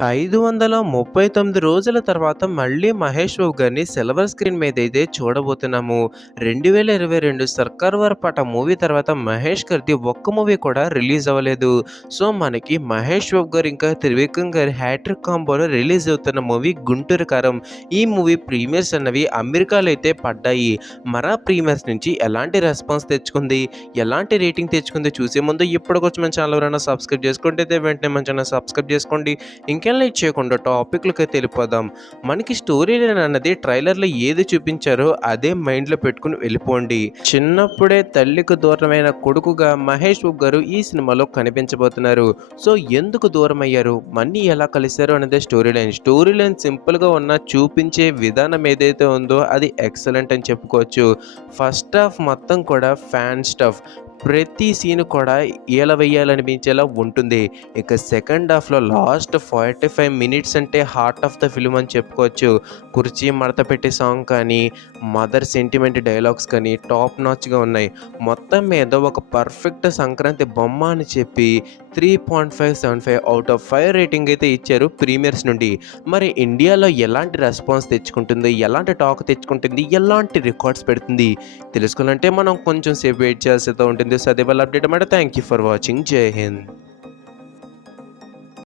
539 రోజుల తర్వాత మళ్ళీ 'మహేష్ బాబు' గారిని సిల్వర్ స్క్రీన్ మీదైతే చూడబోతున్నాము. 2022 సర్కార్ వారి పాట మూవీ తర్వాత మహేష్ గారిది ఒక్క మూవీ కూడా రిలీజ్ అవ్వలేదు. సో, మనకి 'మహేష్ బాబు' గారు ఇంకా 'త్రివిక్రమ్' గారి హ్యాట్రిక్ కాంబోలో రిలీజ్ అవుతున్న మూవీ 'గుంటూరు కారం'. ఈ మూవీ ప్రీమియర్స్ అన్నవి అమెరికాలో అయితే పడ్డాయి. ప్రీమియర్స్ నుంచి ఎలాంటి రెస్పాన్స్ తెచ్చుకుంది, ఎలాంటి రేటింగ్ తెచ్చుకుంది చూసే ముందు ఇప్పటికొచ్చి మన ఛానల్ ఎవరైనా సబ్స్క్రైబ్ చేసుకుంటే వెంటనే మన ఛానల్ సబ్స్క్రైబ్ చేసుకోండి. ఇంకేం లేట్ చేయకుండా టాపిక్‌లకైతే వెళ్ళిపోదాం. మనకి స్టోరీ లైన్ అన్నది ట్రైలర్‌లో ఏది చూపించారో అదే మైండ్‌లో పెట్టుకొని వెళ్ళిపోండి. చిన్నప్పుడే తల్లికి దూరమైన కొడుకుగా మహేష్ బాబు గారు ఈ సినిమాలో కనిపించబోతున్నారు. సో, ఎందుకు దూరమయ్యారు? మళ్ళీ ఎలా కలిసారు అనేదే స్టోరీ లైన్. స్టోరీ లైన్ సింపుల్‌గా ఉన్న చూపించే విధానం ఏదైతే ఉందో అది ఎక్సలెంట్ అని చెప్పుకోవచ్చు. ఫస్ట్ హాఫ్ మొత్తం కూడా ఫ్యాన్ స్టఫ్. ప్రతి సీన్ కూడా ఏలవేయాలనిపించేలా ఉంటుంది. ఇక సెకండ్ హాఫ్‌లో లాస్ట్ 45 మినిట్స్ అంటే హార్ట్ ఆఫ్ ద ఫిల్మ్ అని చెప్పుకోవచ్చు. కుర్చీ మడత పెట్టే సాంగ్ కానీ, మదర్ సెంటిమెంట్ డైలాగ్స్ కానీ టాప్ నాచ్‌గా ఉన్నాయి. మొత్తం మీద ఒక పర్ఫెక్ట్ సంక్రాంతి బొమ్మ అని చెప్పి 3.575 ఔట్ ఆఫ్ 5 రేటింగ్ అయితే ఇచ్చారు ప్రీమియర్స్ నుండి. మరి ఇండియాలో ఎలాంటి రెస్పాన్స్ తెచ్చుకుంటుంది, ఎలాంటి టాక్ తెచ్చుకుంటుంది, ఎలాంటి రికార్డ్స్ పెడుతుంది తెలుసుకోవాలంటే మనం కొంచెం సేపు వెయిట్ చేయాల్సి ఉంటుంది. సో, అదే వాళ్ళ అప్డేట్ అన్నమాట. Thank you for watching. జై హింద్.